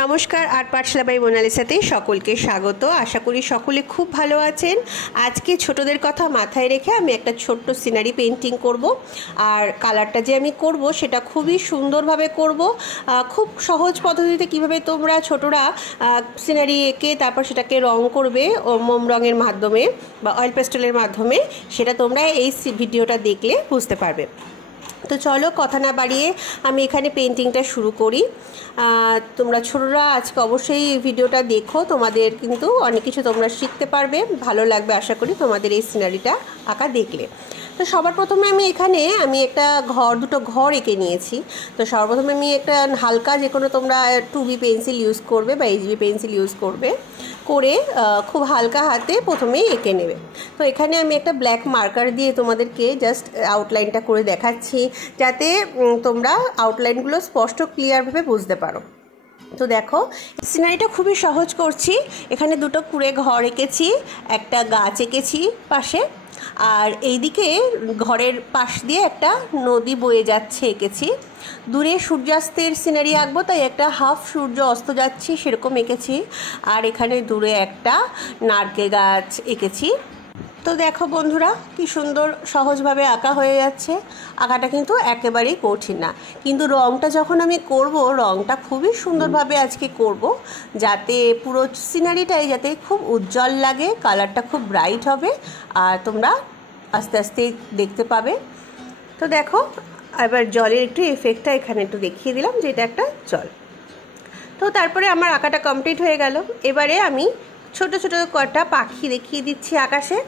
নমস্কার art Pathsala by মোনালিসাতে সকলকে স্বাগত। আশা করি সকলে খুব ভালো আছেন। আজকে ছোটদের কথা মাথায় রেখে আমি একটা ছোট্ট সিনারি পেন্টিং করব। আর কালারটা যে আমি করব সেটা খুবই সুন্দরভাবে করব। খুব সহজ পদ্ধতিতে কিভাবে তোমরা ছোটরা সিনারি এঁকে তারপর সেটাকে রং করবে মোম রঙের মাধ্যমে বা অয়েল পেস্টেলের মাধ্যমে, সেটা তোমরা এই ভিডিওটা দেখলে বুঝতে পারবে। তো চলো কথা না বাড়িয়ে আমি এখানে পেন্টিংটা শুরু করি। তোমরা ছোটরা আজকে অবশ্যই ভিডিওটা দেখো, তোমাদের কিন্তু অনেক কিছু তোমরা শিখতে পারবে, ভালো লাগবে আশা করি তোমাদের এই সিনারিটা আঁকা দেখলে। তো সবার প্রথমে আমি একটা দুটো ঘর এঁকে নিয়েছি। তো সবার প্রথমে আমি একটা হালকা যে কোনো তোমরা 2B পেন্সিল ইউজ করবে বা HB পেন্সিল ইউজ করবে করে খুব হালকা হাতে প্রথমেই এঁকে নেবে। তো এখানে আমি একটা ব্ল্যাক মার্কার দিয়ে তোমাদেরকে জাস্ট আউটলাইনটা করে দেখাচ্ছি, যাতে তোমরা আউটলাইনগুলো স্পষ্ট ক্লিয়ারভাবে বুঝতে পারো। তো দেখো সিনারিটা খুবই সহজ করছি। এখানে দুটো কুঁড়ে ঘর এঁকেছি, একটা গাছ এঁকেছি পাশে, আর এইদিকে ঘরের পাশ দিয়ে একটা নদী বয়ে যাচ্ছে এঁকেছি। দূরে সূর্যাস্তের সিনারি আঁকবো, তাই একটা হাফ সূর্য অস্ত যাচ্ছে সেরকম এঁকেছি। আর এখানে দূরে একটা নারকেল গাছ এঁকেছি। তো দেখো বন্ধুরা কি সুন্দর সহজভাবে আঁকা হয়ে যাচ্ছে। আঁকাটা কিন্তু একেবারেই কঠিন না, কিন্তু রঙটা যখন আমি করব রঙটা খুবই সুন্দরভাবে আজকে করব, যাতে পুরো সিনারিটাই যাতে খুব উজ্জ্বল লাগে, কালারটা খুব ব্রাইট হবে আর তোমরা আস্তে আস্তে দেখতে পাবে। তো দেখো এবার জলের একটু এফেক্টটা এখানে একটু দেখিয়ে দিলাম যে এটা একটা জল। তো তারপরে আমার আঁকাটা কমপ্লিট হয়ে গেল। এবারে আমি ছোট ছোট কটা পাখি দেখিয়ে দিচ্ছি আকাশে।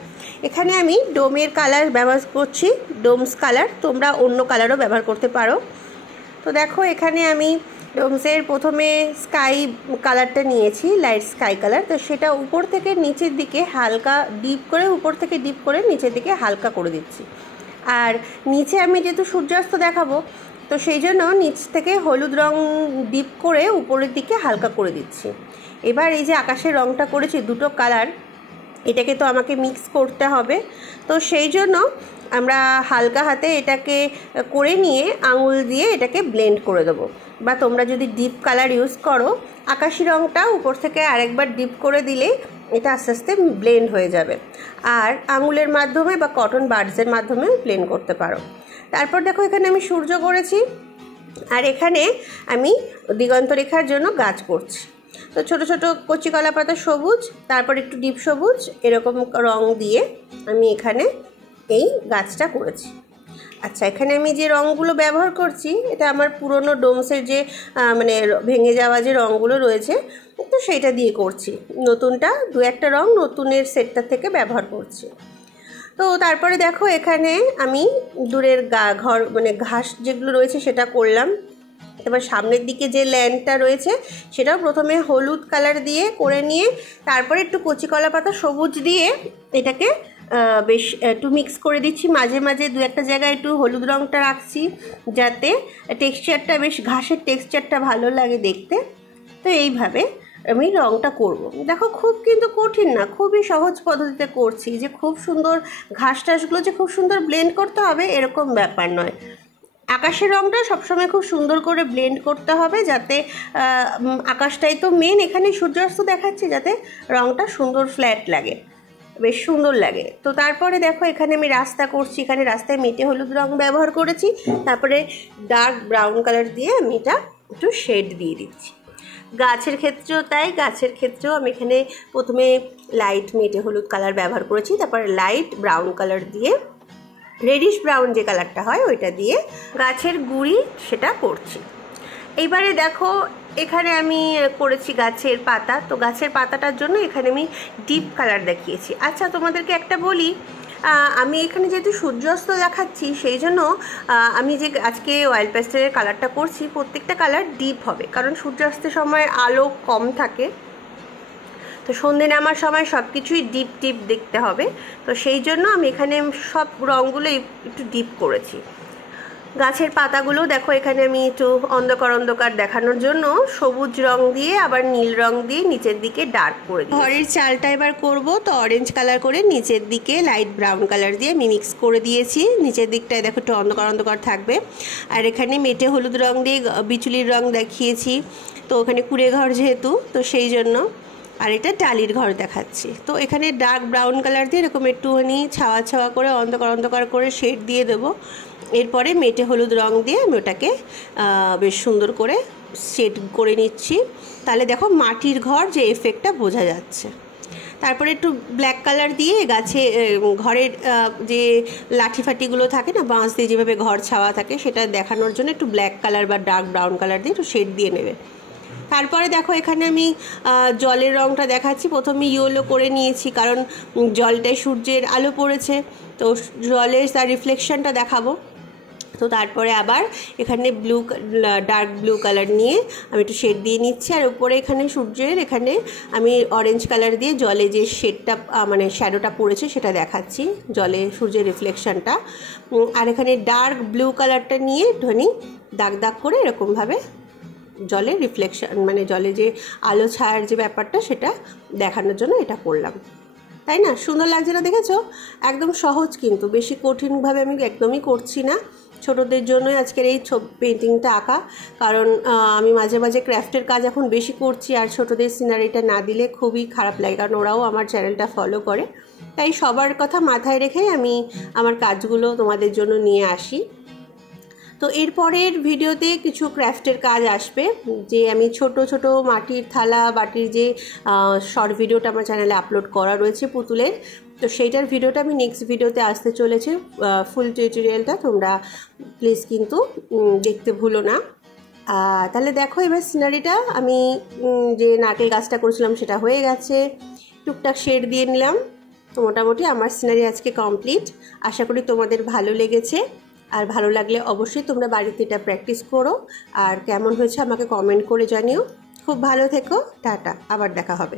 এখানে আমি ডোমের কালার ব্যবহার করছি, ডোমস কালার, তোমরা অন্য কালারও ব্যবহার করতে পারো। তো দেখো এখানে আমি ডোমসের প্রথমে স্কাই কালারটা নিয়েছি, লাইট স্কাই কালার। তো সেটা উপর থেকে নিচের দিকে হালকা ডিপ করে, উপর থেকে ডিপ করে নিচের দিকে হালকা করে দিচ্ছি। আর নিচে আমি যেহেতু সূর্যাস্ত দেখাবো, তো সেই জন্য নিচ থেকে হলুদ রং ডিপ করে উপরের দিকে হালকা করে দিচ্ছি। এবার এই যে আকাশের রংটা করেছি দুটো কালার, এটাকে তো আমাকে মিক্স করতে হবে। তো সেই জন্য আমরা হালকা হাতে এটাকে করে নিয়ে আঙুল দিয়ে এটাকে ব্লেন্ড করে দেবো। বা তোমরা যদি ডিপ কালার ইউজ করো, আকাশি রংটা উপর থেকে আরেকবার ডিপ করে দিলেই এটা আস্তে আস্তে ব্লেন্ড হয়ে যাবে। আর আঙুলের মাধ্যমে বা কটন বাডসের মাধ্যমে ব্লেন্ড করতে পারো। তারপর দেখো এখানে আমি সূর্য করেছি, আর এখানে আমি দিগন্ত রেখার জন্য গাছ করছি। তো ছোট ছোট কচি কলা পাতা সবুজ, তারপর একটু ডিপ সবুজ, এরকম রং দিয়ে আমি এখানে এই গাছটা করেছি। আচ্ছা, এখানে আমি যে রঙগুলো ব্যবহার করছি এটা আমার পুরনো ডোমসের যে ভেঙে যাওয়া যে রঙগুলো রয়েছে, তো সেইটা দিয়ে করছি। নতুনটা দু একটা রঙ নতুনের সেটটা থেকে ব্যবহার করছি। তো তারপরে দেখো এখানে আমি দূরের ঘর ঘাস যেগুলো রয়েছে সেটা করলাম। এবার সামনের দিকে যে ল্যান্ডটা রয়েছে সেটাও প্রথমে হলুদ কালার দিয়ে করে নিয়ে তারপরে একটু কচি কলা পাতা সবুজ দিয়ে এটাকে বেশ একটু মিক্স করে দিচ্ছি। মাঝে মাঝে দু একটা জায়গায় একটু হলুদ রঙটা রাখছি, যাতে টেক্সচারটা বেশ ঘাসের টেক্সচারটা ভালো লাগে দেখতে। তো এইভাবে আমি রঙটা করব। দেখো খুব কিন্তু কঠিন না, খুবই সহজ পদ্ধতিতে করছি। যে খুব সুন্দর ঘাস টাসগুলো যে খুব সুন্দর ব্লেন্ড করতে হবে এরকম ব্যাপার নয়। আকাশের রঙটা সবসময় খুব সুন্দর করে ব্লেন্ড করতে হবে, যাতে আকাশটাই তো মেন, এখানে সূর্যাস্ত দেখাচ্ছে, যাতে রঙটা সুন্দর ফ্ল্যাট লাগে, বেশ সুন্দর লাগে। তো তারপরে দেখো এখানে আমি রাস্তা করছি, এখানে রাস্তায় মেটে হলুদ রঙ ব্যবহার করেছি, তারপরে ডার্ক ব্রাউন কালার দিয়ে আমি এটা একটু শেড দিয়ে দিচ্ছি। গাছের ক্ষেত্রেও তাই, গাছের ক্ষেত্রেও আমি এখানে প্রথমে লাইট মেটে হলুদ কালার ব্যবহার করেছি, তারপরে লাইট ব্রাউন কালার দিয়ে, রেডিশ ব্রাউন যে কালারটা হয় ওইটা দিয়ে গাছের গুঁড়ি সেটা করছি। এইবারে দেখো এখানে আমি করেছি গাছের পাতা। তো গাছের পাতাটার জন্য এখানে আমি ডিপ কালার দেখিয়েছি। আচ্ছা তোমাদেরকে একটা বলি, আমি এখানে যেহেতু সূর্যাস্ত দেখাচ্ছি সেই জন্য আমি যে আজকে অয়েল পেস্টেলের কালারটা করছি প্রত্যেকটা কালার ডিপ হবে, কারণ সূর্যাস্তের সময় আলো কম থাকে, তো সন্ধ্যে নামার সময় সব কিছুই ডিপ ডিপ দেখতে হবে। তো সেই জন্য আমি এখানে সব রঙগুলো একটু ডিপ করেছি। গাছের পাতাগুলো দেখো এখানে আমি একটু অন্ধকার অন্ধকার দেখানোর জন্য সবুজ রং দিয়ে আবার নীল রং দিয়ে নিচের দিকে ডার্ক করে দিই। ঘরের চালটা এবার করব, তো অরেঞ্জ কালার করে নিচের দিকে লাইট ব্রাউন কালার দিয়ে আমি মিক্স করে দিয়েছি। নিচের দিকটায় দেখো একটু অন্ধকার অন্ধকার থাকবে। আর এখানে মেটে হলুদ রং দিয়ে বিচুলির রং দেখিয়েছি, তো ওখানে কুড়ে ঘর যেহেতু, তো সেই জন্য। আর এটা টালির ঘর দেখাচ্ছি। তো এখানে ডার্ক ব্রাউন কালার দিয়ে এরকম একটুখানি ছাওয়া ছাওয়া করে অন্ধকার অন্ধকার করে শেড দিয়ে দেবো। এরপরে মেটে হলুদ রং দিয়ে আমি ওটাকে বেশ সুন্দর করে শেড করে নিচ্ছি। তাহলে দেখো মাটির ঘর যে এফেক্টটা বোঝা যাচ্ছে। তারপরে একটু ব্ল্যাক কালার দিয়ে গাছে ঘরের যে লাঠি ফাটিগুলো থাকে না, বাঁশ দিয়ে যেভাবে ঘর ছাওয়া থাকে, সেটা দেখানোর জন্য একটু ব্ল্যাক কালার বা ডার্ক ব্রাউন কালার দিয়ে একটু শেড দিয়ে নেবে। তারপরে দেখো এখানে আমি জলের রঙটা দেখাচ্ছি। প্রথমে ইয়েলো করে নিয়েছি, কারণ জলটায় সূর্যের আলো পড়েছে, তো জলের তার রিফ্লেকশনটা দেখাবো। তো তারপরে আবার এখানে ডার্ক ব্লু কালার নিয়ে আমি একটু শেড দিয়ে নিচ্ছি। আর উপরে এখানে সূর্যের এখানে আমি অরেঞ্জ কালার দিয়ে জলে যে শেডটা মানে শ্যাডোটা পড়েছে সেটা দেখাচ্ছি, জলে সূর্যের রিফ্লেকশনটা। আর এখানে ডার্ক ব্লু কালারটা নিয়ে ধনি দাগ দাগ করে এরকমভাবে জলের রিফ্লেকশন মানে জলে যে আলো ছায়ার যে ব্যাপারটা সেটা দেখানোর জন্য এটা করলাম। তাই না? সুন্দর লাগছে না? দেখেছো? একদম সহজ, কিন্তু বেশি কঠিনভাবে আমি একদমই করছি না। ছোটদের জন্যই আজকের এই পেন্টিংটা আঁকা, কারণ আমি মাঝে মাঝে ক্রাফটের কাজ এখন বেশি করছি, আর ছোটদের সিনারিটা না দিলে খুবই খারাপ লাগে, কারণ ওরাও আমার চ্যানেলটা ফলো করে। তাই সবার কথা মাথায় রেখেই আমি আমার কাজগুলো তোমাদের জন্য নিয়ে আসি। তো এরপরের ভিডিওতে কিছু ক্রাফটের কাজ আসবে, যে আমি ছোট ছোট মাটির থালা বাটির যে শর্ট ভিডিওটা আমার চ্যানেলে আপলোড করা রয়েছে পুতুলের, তো সেইটার ভিডিওটা আমি নেক্সট ভিডিওতে আসতে চলেছে। ফুল টিউটোরিয়ালটা তোমরা প্লিজ কিন্তু দেখতে ভুলো না। তাহলে দেখো এবার সিনারিটা আমি যে নারকেল গাছটা করেছিলাম সেটা হয়ে গেছে, টুকটাক শেড দিয়ে নিলাম। তো মোটামুটি আমার সিনারি আজকে কমপ্লিট। আশা করি তোমাদের ভালো লেগেছে, আর ভালো লাগলে অবশ্যই তোমরা বাড়িতে এটা প্র্যাকটিস করো, আর কেমন হয়েছে আমাকে কমেন্ট করে জানিও। খুব ভালো থেকো, টাটা, আবার দেখা হবে।